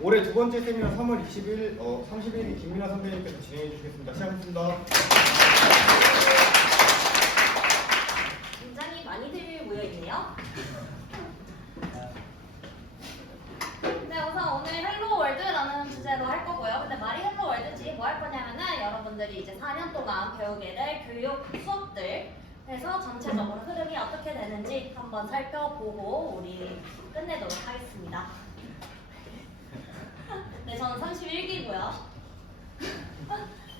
올해 두 번째 세미나 3월 20일, 30일 김민아 선배님께서 진행해 주시겠습니다. 시작하겠습니다. 굉장히 많이들 모여있네요. 네, 우선 오늘 헬로 월드라는 주제로 할 거고요. 근데 말이 헬로 월드지 뭐 할 거냐면은 여러분들이 이제 4년 동안 배우게 될 교육 수업들 해서 전체적으로 흐름이 어떻게 되는지 한번 살펴보고 우리 끝내도록 하겠습니다. 네, 저는 31기고요.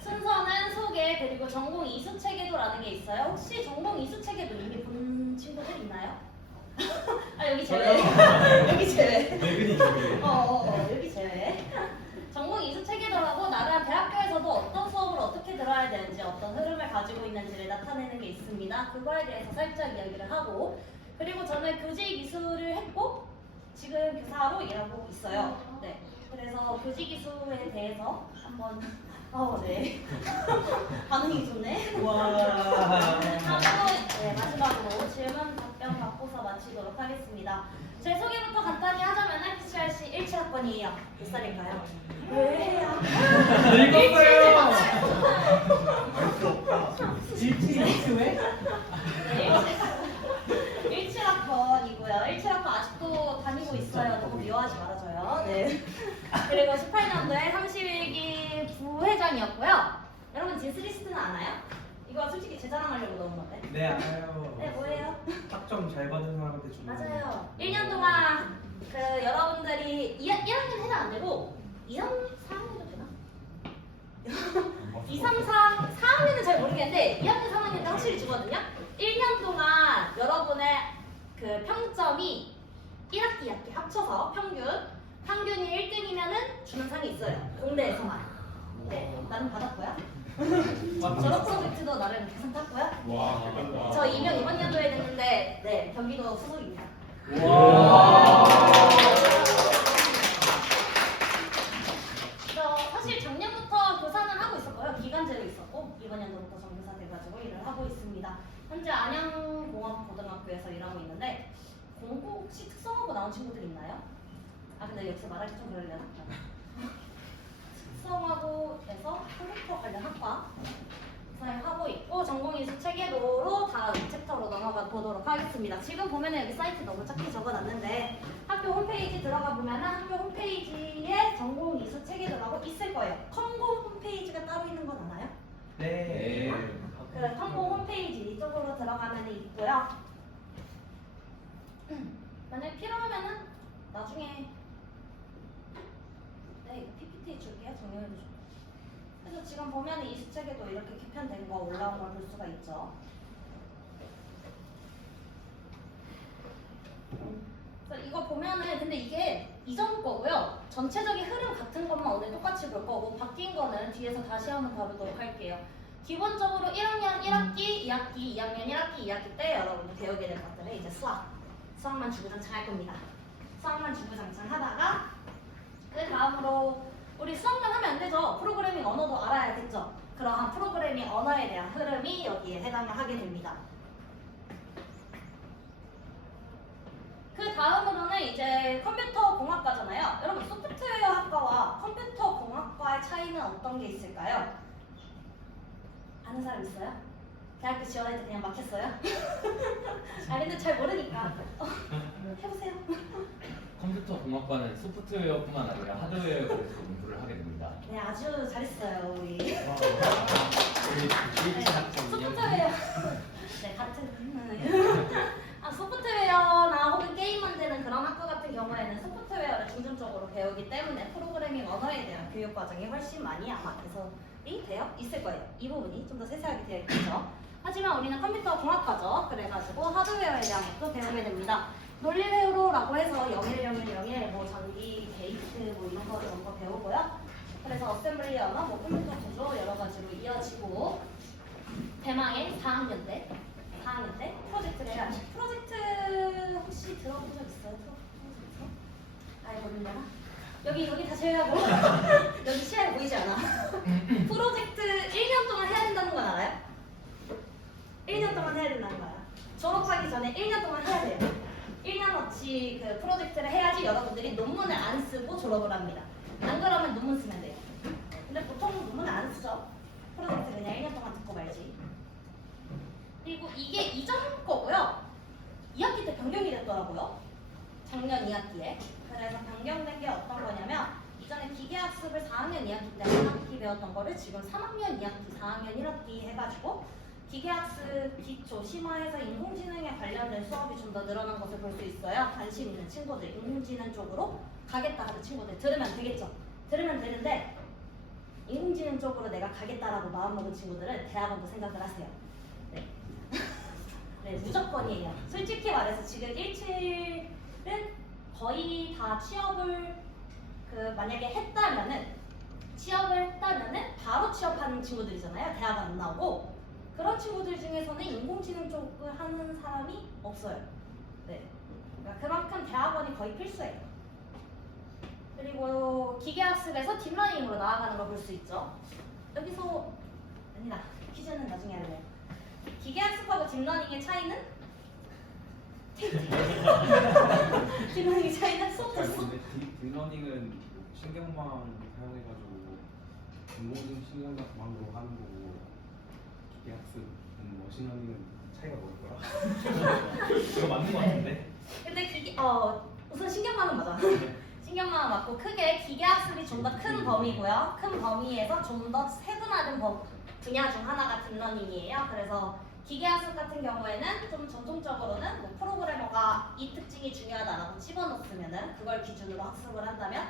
순서는 소개 그리고 전공 이수 체계도라는 게 있어요. 혹시 전공 이수 체계도 이미 본 친구들 있나요? 아 여기 제외. 여기 제외. 매근이 제외. 여기 제외. 전공 이수 체계도라고 나름 대학교에서도 어떤 수업을 어떻게 들어야 되는지 어떤 흐름을 가지고 있는지를 나타내는 게 있습니다. 그거에 대해서 살짝 이야기를 하고 그리고 저는 교직 이수를 했고 지금 교사로 일하고 있어요. 네. 그래서 교직 이수에 대해서 한번 네. 반응이 좋네. 와. 하고 네, 마지막으로 질문 답변 받고서 마치도록 하겠습니다. 제 소개부터 간단히 하자면은 PCRC 17학번이에요. 몇 살일까요? 왜요? 늙었어요. 알수 없다. 일치왜? 네, 17학번이고요. 17학번 아직도 다니고 있어요. 너무 미워하지 말아줘요. 네. 그리고 18년도에 31기 부회장이었고요. 여러분 진스리스트는 아나요? 이거 솔직히 제 자랑하려고 넣은 건데. 네 알아요. 네, 뭐예요? 학점 잘 받은 사람한테 주는 거. 맞아요. 1년 동안 그 여러분들이 1학년 해도 안 되고 2, 3, 4학년도 되나? 2, 3, 4, 4학년은 잘 모르겠는데 2학년, 3학년 때 확실히 주거든요. 1년 동안 여러분의 그 평점이 1학기, 2학기 합쳐서 평균이 1등이면은 주는 상이 있어요. 공대에서만. 네, 나는 받았고요. 졸업 프로젝트도 나름 계산 탔고요. 와, 대단하다. 저 임용 이번 연도에 됐는데 네, 경기도 소속입니다. 와. 저 사실 작년부터 교사는 하고 있었고요. 기간제로 있었고 이번 연도부터 정교사 돼가지고 일을 하고 있습니다. 현재 안양공업고등학교에서 일하고 있는데 공고 혹시 특성화고 나온 친구들 있나요? 아 근데 여기서 말하기 좀 그러려나? 특성화고에서 컴퓨터 관련 학과 하고 있고 전공 이수 체계도로 다음 챕터로 넘어가 보도록 하겠습니다. 지금 보면은 여기 사이트 너무 작게 적어놨는데 학교 홈페이지 들어가 보면은 학교 홈페이지에 전공 이수 체계도라고 있을 거예요. 컴고 홈페이지가 따로 있는 건 아나요? 네. 그 컴고 홈페이지 쪽으로 들어가면 있고요. 만약에 필요하면은 나중에 네 이거 PPT 줄게요. 정리해 주시고. 그래서 지금 보면 이 수책에도 이렇게 개편된 거 올라온 걸 볼 수가 있죠. 그래서 이거 보면은 근데 이게 이전 거고요. 전체적인 흐름 같은 것만 오늘 똑같이 볼 거고 바뀐 거는 뒤에서 다시 한번 다루도록 할게요. 기본적으로 1학년 1학기, 2학기, 2학년 1학기, 2학기 때 여러분들 배우게 될 것들은 이제 수학만 주구장창 할 겁니다. 수학만 주구장창 하다가 그 다음으로 우리 수학만 하면 안 되죠. 프로그래밍 언어도 알아야겠죠. 그러한 프로그래밍 언어에 대한 흐름이 여기에 해당을 하게 됩니다. 그 다음으로는 이제 컴퓨터 공학과잖아요. 여러분 소프트웨어 학과와 컴퓨터 공학과의 차이는 어떤 게 있을까요? 아는 사람 있어요? 대학교 지원할 때 그냥 막혔어요? 아 근데 잘 모르니까 해보세요. 컴퓨터 공학과는 소프트웨어뿐만 아니라 하드웨어에 대해서 공부를 하게 됩니다. 네 아주 잘했어요 우리. 우리 소프트웨어 네 같은 소프트웨어나 혹은 게임 만드는 그런 학과 같은 경우에는 소프트웨어를 중점적으로 배우기 때문에 프로그래밍 언어에 대한 교육 과정이 훨씬 많이 아마 개설이 되어 있을 거예요. 이 부분이 좀 더 세세하게 되어 있겠죠. 하지만 우리는 컴퓨터 공학과죠. 그래가지고 하드웨어에 대한 것도 배우게 됩니다. 논리회로라고 해서 010101 뭐 전기 게이트 뭐 이런 거 배우고요. 그래서 어셈블리 언어, 뭐 컴퓨터 구조 여러 가지로 이어지고 대망의 4학년 때 프로젝트를 해야지. 프로젝트 혹시 들어본 적 있어요? 프로젝트? 아예 모르려나? 여기 다 제외하고 여기 시야에 보이지 않아. 프로젝트 1년 동안 해야 된다는 건 알아요? 1년 동안 해야 된다는 거야. 졸업하기 전에 1년 동안 해야 돼요. 1년어치 그 프로젝트를 해야지 여러분들이 논문을 안 쓰고 졸업을 합니다. 안 그러면 논문 쓰면 돼요. 근데 보통 논문을 안 쓰죠. 프로젝트 그냥 1년 동안 듣고 말지. 그리고 이게 이전 거고요. 2학기 때 변경이 됐더라고요. 작년 2학기에. 그래서 변경된 게 어떤 거냐면 이전에 기계학습을 4학년 2학기 때 한 학기 배웠던 거를 지금 3학년 2학기, 4학년 1학기 해가지고 기계학습 기초 심화해서 인공지능에 관련된 수업이 좀 더 늘어난 것을 볼 수 있어요. 관심 있는 친구들, 인공지능 쪽으로 가겠다 하는 친구들 들으면 되겠죠. 들으면 되는데 인공지능 쪽으로 내가 가겠다라고 마음먹은 친구들은 대학원도 생각을 하세요. 네. 네, 무조건이에요. 솔직히 말해서 지금 17은 거의 다 취업을 만약에 했다면은 바로 취업하는 친구들이잖아요. 대학 안 나오고 그런 친구들 중에서는 인공지능 쪽을 하는 사람이 없어요. 네, 그러니까 그만큼 대학원이 거의 필수예요. 그리고 기계학습에서 딥러닝으로 나아가는 걸 볼 수 있죠. 여기서 아니다. 퀴즈는 나중에 할래요. 기계학습하고 딥러닝의 차이는? 딥러닝의 차이는 수업. 딥러닝은 신경망 사용해가지고 인공지능으로 하는 거고 기계학습은 머신러닝은 차이가 뭘까요? 이거 맞는 거 같은데? 근데 우선 신경망은 맞아. 신경망은 맞고 크게 기계학습이 좀 더 큰 범위고요. 큰 범위에서 좀 더 세분화된 분야 중 하나가 딥러닝이에요. 그래서 기계학습 같은 경우에는 좀 전통적으로는 뭐 프로그래머가 이 특징이 중요하다라고 집어넣으면은 그걸 기준으로 학습을 한다면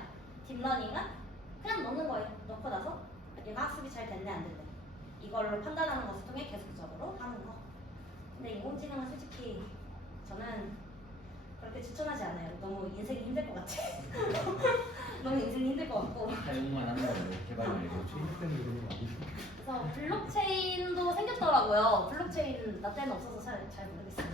딥러닝은 그냥 넣는 거예요. 넣고 나서 얘가 학습이 잘 됐네 안 됐네 이걸로 판단하는 것을 통해 계속적으로 하는 거. 근데 인공지능은 솔직히 저는 그렇게 추천하지 않아요. 너무 인생이 힘들 것 같아. 너무 인생이 힘들 것 같고. 사용만 하는 거고 개발 말고. 그래서 블록체인도 생겼더라고요. 블록체인 나 때는 없어서 잘 모르겠어요.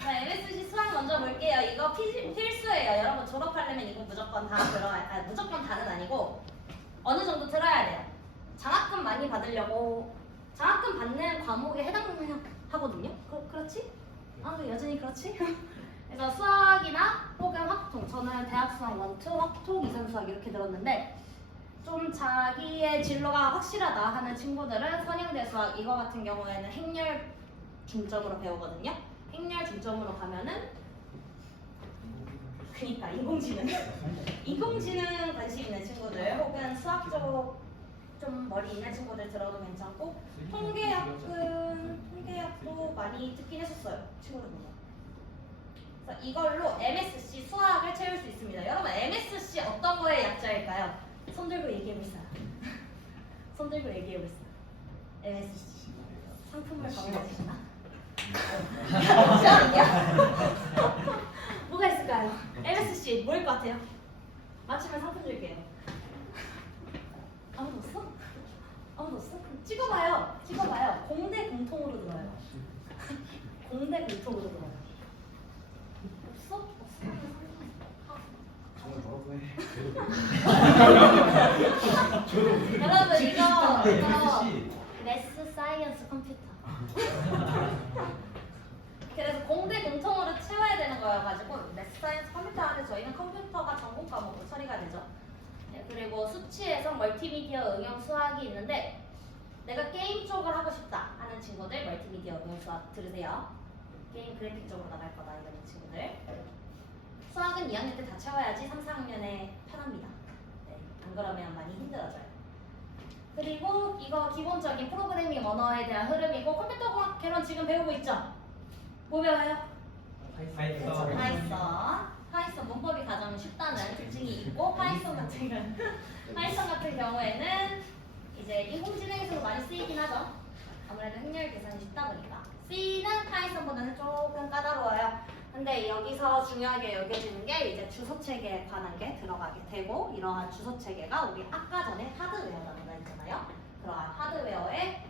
자, MSC 수학 먼저 볼게요. 이거 필수예요. 여러분 졸업하려면 이거 무조건 다 무조건 다는 아니고 어느 정도 들어야 돼요. 장학금 많이 받으려고 장학금 받는 과목에 해당하거든요. 그렇지? 아, 여전히 그렇지? 그래서 수학이나 혹은 확통, 저는 대학 수학 1, 2, 확통, 이산 수학 이렇게 들었는데 좀 자기의 진로가 확실하다 하는 친구들은 선행대 수학 이거 같은 경우에는 행렬 중점으로 배우거든요. 행렬 중점으로 가면은 그니까 인공지능 관심 있는 친구들 혹은 수학 쪽 좀 머리 있는 친구들 들어도 괜찮고 통계학도 많이 듣긴 했었어요 친구들 보면. 그래서 이걸로 MSC 수학을 채울 수 있습니다. 여러분 MSC 어떤 거의 약자일까요? 손 들고 얘기해보세요. 손 들고 얘기해보세요. MSC 상품을 가져가시나? 뭐가 있을까요? MSC 뭐일 것 같아요? 맞추면 상품 줄게요. 아무도 없어? 아무도 없어? 찍어봐요. 공대 공통으로 들어요. 공대 공통으로 들어요. 없어? 여러분 이거 매스 사이언스 컴퓨터. 그래서 공대 공통으로 채워야 되는 거여가지고 매스 사이언스 컴퓨터 안에 저희는 컴퓨터가 전공 과목으로 처리가 되죠. 네, 그리고 수치에서 멀티미디어 응용 수학이 있는데 내가 게임 쪽을 하고 싶다 하는 친구들 멀티미디어 응용 수학 들으세요. 게임 그래픽 쪽으로 나갈 거다 이런 친구들. 수학은 2학년 때 다 채워야지 3, 4학년에 편합니다. 네, 안 그러면 많이 힘들어져요. 그리고 이거 기본적인 프로그래밍 언어에 대한 흐름이고 컴퓨터공학 개론 지금 배우고 있죠? 뭐 배워요? 파이썬 문법이 가장 쉽다는 특징이 있고 파이썬 같은 경우에는 이제 인공지능에서도 많이 쓰이긴 하죠. 아무래도 행렬 계산이 쉽다 보니까 C는 파이썬보다는 조금 까다로워요. 근데 여기서 중요하게 여겨지는 게 이제 주소체계에 관한 게 들어가게 되고 이러한 주소체계가 우리 아까 전에 하드웨어라는 거 있잖아요. 그러한 하드웨어에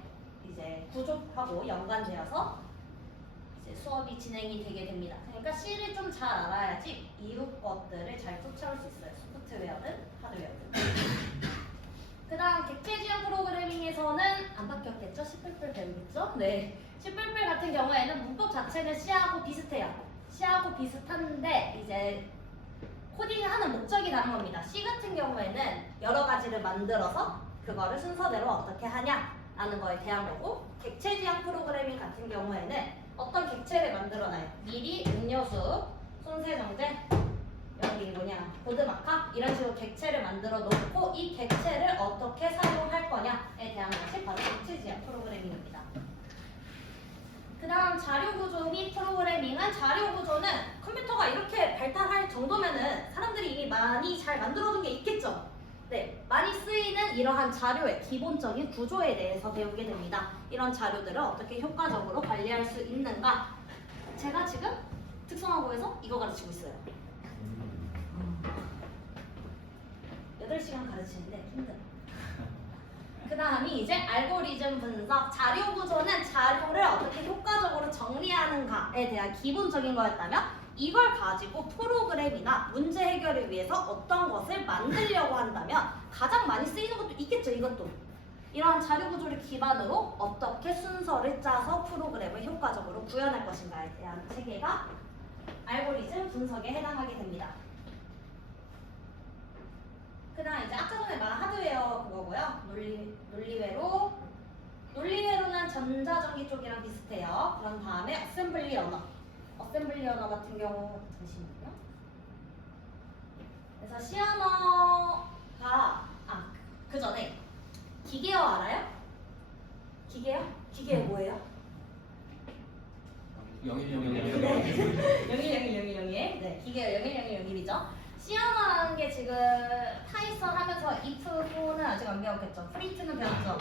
이제 구조하고 연관되어서 이제 수업이 진행이 되게 됩니다. 그러니까 C를 좀 잘 알아야지 이후 것들을 잘 쫓아올 수 있어요. 소프트웨어든 하드웨어든. 그 다음 객체지형 프로그래밍에서는 안 바뀌었겠죠? C++ 배우겠죠? 네. C++ 같은 경우에는 문법 자체는 C하고 비슷해요. C하고 비슷한데 이제 코딩을 하는 목적이 다른 겁니다. C 같은 경우에는 여러 가지를 만들어서 그거를 순서대로 어떻게 하냐라는 거에 대한 거고, 객체 지향 프로그래밍 같은 경우에는 어떤 객체를 만들어놔요. 미리 음료수, 손세정제, 여기 뭐냐 보드마카 이런 식으로 객체를 만들어 놓고 이 객체를 어떻게 사용할 거냐에 대한 것이 바로 객체 지향 프로그래밍입니다. 그 다음 자료구조 및 프로그래밍은, 자료구조는 컴퓨터가 이렇게 발달할 정도면은 사람들이 이미 많이 잘 만들어둔 게 있겠죠. 네, 많이 쓰이는 이러한 자료의 기본적인 구조에 대해서 배우게 됩니다. 이런 자료들을 어떻게 효과적으로 관리할 수 있는가. 제가 지금 특성화고에서 이거 가르치고 있어요. 8시간 가르치는데 힘들어. 그 다음이 이제 알고리즘 분석. 자료 구조는 자료를 어떻게 효과적으로 정리하는가에 대한 기본적인 거였다면, 이걸 가지고 프로그램이나 문제 해결을 위해서 어떤 것을 만들려고 한다면 가장 많이 쓰이는 것도 있겠죠. 이것도 이러한 자료 구조를 기반으로 어떻게 순서를 짜서 프로그램을 효과적으로 구현할 것인가에 대한 체계가 알고리즘 분석에 해당하게 됩니다. 그 다음 이제 아까 전에 말한 하드웨어 그거고요. 논리회로는 전자전기 쪽이랑 비슷해요. 그런 다음에 어셈블리 언어. 어셈블리 언어 같은 경우, 잠시만요. 그래서 C 언어가, 그 전에 기계어 알아요? 기계어? 기계어 뭐예요? 0101. 네. 010101. 네, 기계어 010101이죠. C 언어라는 게 지금 파이썬 하면서 if는 아직 안 배웠겠죠. 프린트는 배웠죠.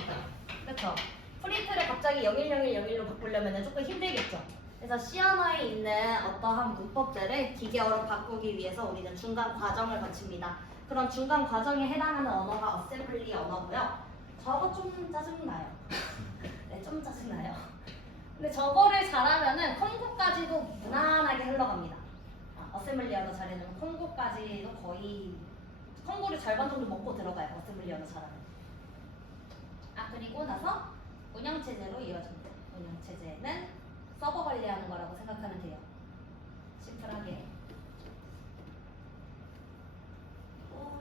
그렇죠. 프린트를 갑자기 010101로 바꾸려면 조금 힘들겠죠. 그래서 C 언어에 있는 어떠한 문법들을 기계어로 바꾸기 위해서 우리는 중간 과정을 거칩니다. 그런 중간 과정에 해당하는 언어가 어셈블리 언어고요. 저거 좀 짜증나요. 네, 좀 짜증나요. 근데 저거를 잘하면은 콩고까지도 무난하게 흘러갑니다. 어셈블리 언어 잘해주면 콩고까지도 거의, 콩고를 절반 정도 먹고 들어가요. 어셈블리 언어 잘하면. 그리고 나서 운영체제로 이어집니다. 운영체제는 서버 관리하는 거라고 생각하면 돼요. 심플하게.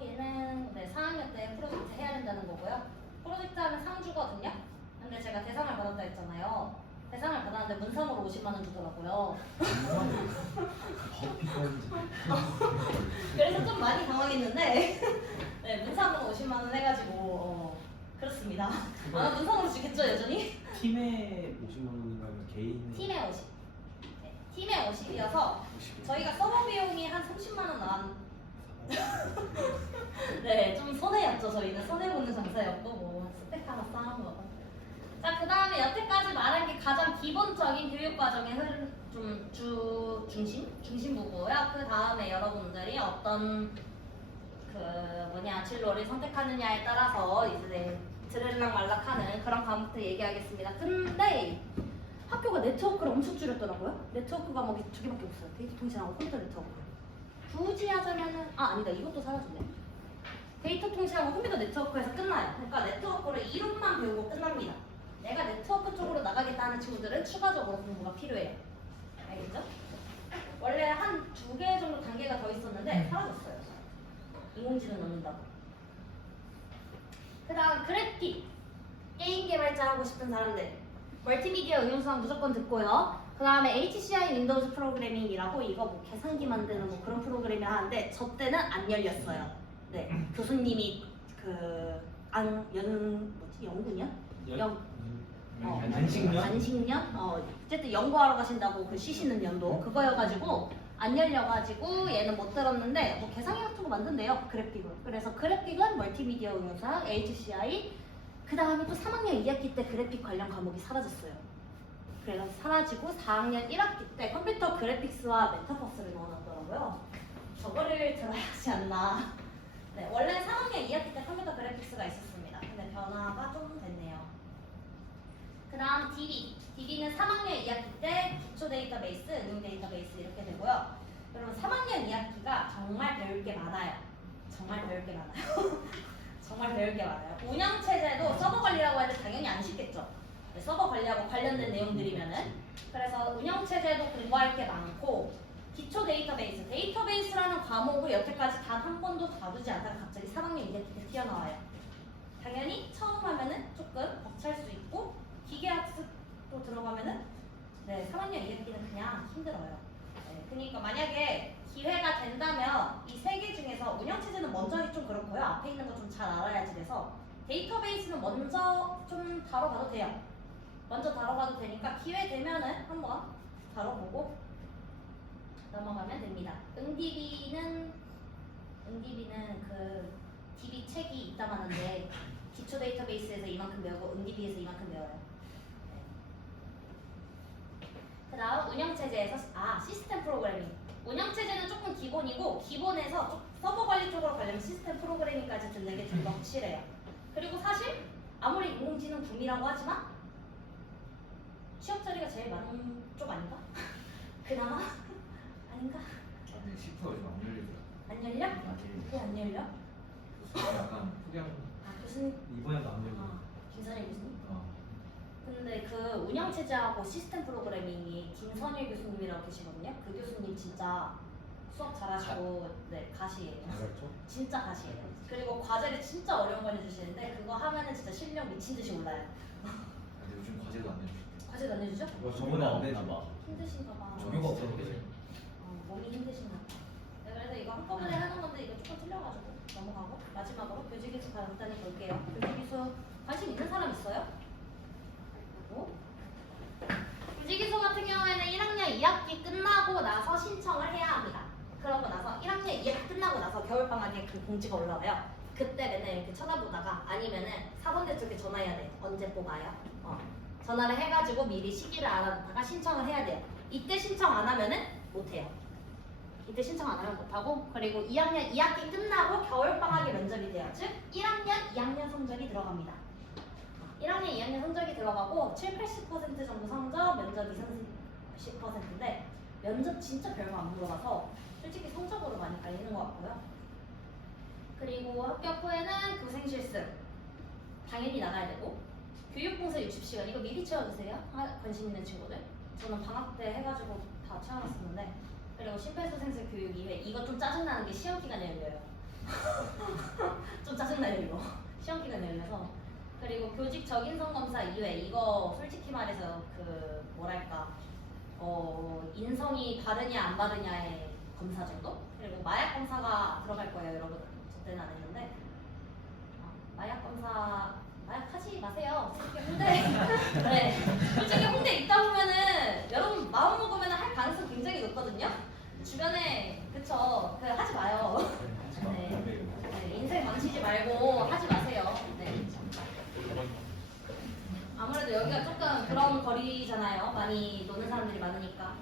얘는 4학년 때 프로젝트 해야 된다는 거고요. 프로젝트 하면 상 주거든요. 근데 제가 대상을 받았다 했잖아요. 대상을 받았는데 문상으로 50만 원 주더라고요. 그래서 좀 많이 당황했는데 네, 문상으로 50만 원 해가지고 그렇습니다. 문상으로 주겠죠 여전히? 팀에 50만 원인가요? 개인? 팀에 50. 네, 팀에 50이어서 저희가 서버 비용이 한 30만 원 나왔. 네, 좀 손해였죠. 저희는 손해보는 장사였고 뭐 스펙 하나 쌓은 거. 자, 그 다음에 여태까지 말한 게 가장 기본적인 교육과정의 중심부고요. 그 다음에 여러분들이 어떤 진로를 선택하느냐에 따라서 이제 들을락말락하는 그런 과목들 얘기하겠습니다. 근데 학교가 네트워크를 엄청 줄였더라고요. 네트워크 과목이 2개밖에 없어요. 데이터 통신하고 컴퓨터 네트워크. 굳이 하자면은 아니다. 이것도 사라졌네. 데이터 통신하고 컴퓨터 네트워크에서 끝나요. 그러니까 네트워크를 이론만 배우고 끝납니다. 내가 네트워크 쪽으로 나가겠다 하는 친구들은 추가적으로 공부가 필요해요. 알겠죠? 원래 한 2개 정도 단계가 더 있었는데 사라졌어요. 인공지능 넣는다고. 그 다음 그래픽. 게임 개발자 하고 싶은 사람들. 멀티미디어 응용수학 무조건 듣고요. 그 다음에 HCI 윈도우즈 프로그래밍이라고 이거 뭐 계산기 만드는 뭐 그런 프로그램을 하는데 저 때는 안 열렸어요. 네, 교수님이 연구년? 안식년? 어쨌든 연구하러 가신다고 그 쉬시는 연도 그거여가지고 안 열려가지고 얘는 못 들었는데 뭐 계산기 같은 거 만든대요. 그래픽을. 그래서 그래픽은 멀티미디어 응용수학, HCI 그 다음에 또 3학년 2학기 때 그래픽 관련 과목이 사라졌어요. 그래서 사라지고 4학년 1학기 때 컴퓨터 그래픽스와 메타버스를 넣어놨더라고요. 저거를 들어야 하지 않나. 네, 원래 3학년 2학기 때 컴퓨터 그래픽스가 있었습니다. 근데 변화가 좀 됐네요. 그 다음 DB. DB는 3학년 2학기 때 기초 데이터베이스, 응용 데이터베이스 이렇게 되고요. 여러분 3학년 2학기가 정말 배울 게 많아요. 정말 배울 게 많아요. 정말 배울 게 많아요. 운영체제도 서버 관리라고 해도 당연히 안 쉽겠죠. 서버 관리하고 관련된 내용들이면은. 그래서 운영체제도 공부할 게 많고 기초 데이터베이스. 데이터베이스라는 과목을 여태까지 단 한 번도 다루지 않다가 갑자기 3학년 2학기가 튀어나와요. 당연히 처음 하면은 조금 벅찰 수 있고 기계학습도 들어가면은 네 3학년 2학기는 그냥 힘들어요. 네, 그러니까 만약에 기회가 된다면 이 세 개 중에서 운영체제는 먼저 하기 좀 그렇고요. 앞에 있는 거 좀 잘 알아야지 돼서 데이터베이스는 먼저 좀 다뤄봐도 돼요. 먼저 다뤄봐도 되니까 기회 되면은 한번 다뤄보고 넘어가면 됩니다. 응DB는 그 DB 책이 있다고 하는데 기초 데이터베이스에서 이만큼 배우고 응DB에서 이만큼 배워요. 네. 그 다음 운영체제에서 시스템 프로그래밍. 운영체제는 조금 기본이고 기본에서 좀 서버 관리 쪽으로 가려면 시스템 프로그래밍까지 듣는 게 좀 더 확실해요. 그리고 사실 아무리 인공지능 붐이라고 하지만 취업 자리가 제일 많은 쪽 아닌가? 그나마? 아닌가? 근데 10%가 요즘 안 열리더라고요. 안 열려? 아직 왜 안 열려? 교수님 약간 포기하고. 교수님? 이번에도 안 되고. 김선일 교수님? 어. 근데 그 운영체제하고 시스템 프로그래밍이 김선일 교수님이라고 계시거든요. 그 교수님 진짜 수업 잘하시고 네 가시예요. 그렇죠? 진짜 가시예요. 그리고 과제를 진짜 어려운 거 내주시는데 그거 하면은 진짜 실력 미친 듯이 올라요. 근데 요즘 과제도 안 내주시대요. 과제도 안 내주죠? 저번에 안 되나 봐. 힘드신가 봐. 종교가 없었는데. 몸이 힘드신가 봐. 네, 그래서 이거 한꺼번에 하는 건데 이거 조금 틀려가지고 넘어가고 마지막으로 교직기수 간단히 볼게요. 교직기수 관심 있는 사람 있어요? 그리고 교직기수 같은 경우에는 1학년 2학기 끝나고 나서 신청을 해야 합니다. 그러고 나서 1학년 2학기 끝나고 나서 겨울방학에 그 공지가 올라와요. 그때 맨날 이렇게 쳐다보다가 아니면은 사범대 쪽에 전화해야 돼. 언제 뽑아요? 전화를 해가지고 미리 시기를 알아뒀다가 신청을 해야 돼요. 이때 신청 안 하면은 못해요. 이때 신청 안 하면 못하고 그리고 2학년 2학기 끝나고 겨울방학에 면접이 돼요. 즉 1학년 2학년 성적이 들어갑니다. 1학년 2학년 성적이 들어가고 7, 80% 정도 성적, 면접 20, 30%인데 면접 진짜 별거 안 물어봐서 솔직히 성적으로 많이 갈리는 것 같고요. 그리고 합격 후에는 교생 실습 당연히 나가야 되고 교육봉사 60시간 이거 미리 채워주세요. 관심 있는 친구들. 저는 방학 때 해가지고 다 채워놨었는데 그리고 심폐소생술 교육 2회 이거 좀 짜증나는 게 시험 기간에 열려요. 좀 짜증나요 이거. 시험 기간에 열려서 그리고 교직 적인성 검사 2회 이거 솔직히 말해서 그 뭐랄까 인성이 바르냐 안 바르냐의 검사 정도? 그리고 마약 검사가 들어갈 거예요 여러분. 저 때는 안 했는데 마약 검사 마약 하지 마세요. 솔직히 홍대 네 솔직히 홍대 있다 보면은 여러분 마음 먹으면 할 가능성 굉장히 높거든요. 주변에 그쵸 그 하지 마요. 네. 네, 인생 망치지 말고 하지 마세요. 네. 아무래도 여기가 조금 그런 거리잖아요. 많이 노는 사람들이 많으니까.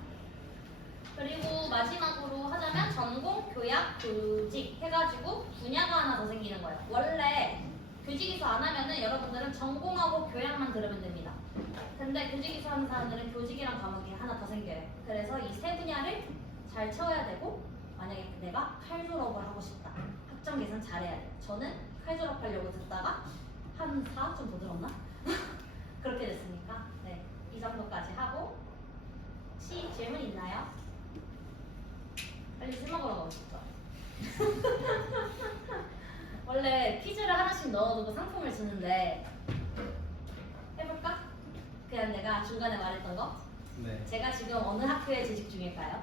그리고 마지막으로 하자면 전공, 교약, 교직 해가지고 분야가 하나 더 생기는 거예요. 원래 교직이수 안 하면은 여러분들은 전공하고 교양만 들으면 됩니다. 근데 교직이수 하는 사람들은 교직이랑 과목이 하나 더 생겨요. 그래서 이 세 분야를 잘 채워야 되고 만약에 내가 칼 졸업을 하고 싶다. 학점 계산 잘해야 돼. 저는 칼 졸업하려고 듣다가 한 4점 더 들었나? 그렇게 됐으니까 네, 이 정도까지 하고 혹시 질문 있나요? 빨리 술 먹으러 가고 싶죠? 원래 퀴즈를 하나씩 넣어두고 상품을 주는데 해볼까? 그냥 내가 중간에 말했던 거 네. 제가 지금 어느 학교에 재직 중일까요?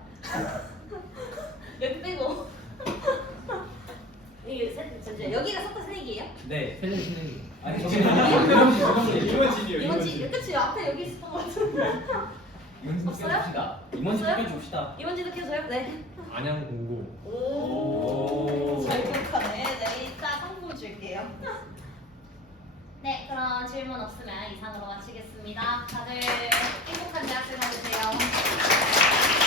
여기 빼고 여기가 석가 새내기예요? 네. 새내기 새내기. 아니 이원지 그치 앞에 여기 있었던 것 같은데 이원지 없어요? 줍시다. 이원지 없어요? 줍시다. 이원지도 켜줘요? 네. 안양 공고. 오, 잘 기억하네. 네, 이따 상품 줄게요. 네, 그럼 질문 없으면 이상으로 마치겠습니다. 다들 행복한 대학생 되세요.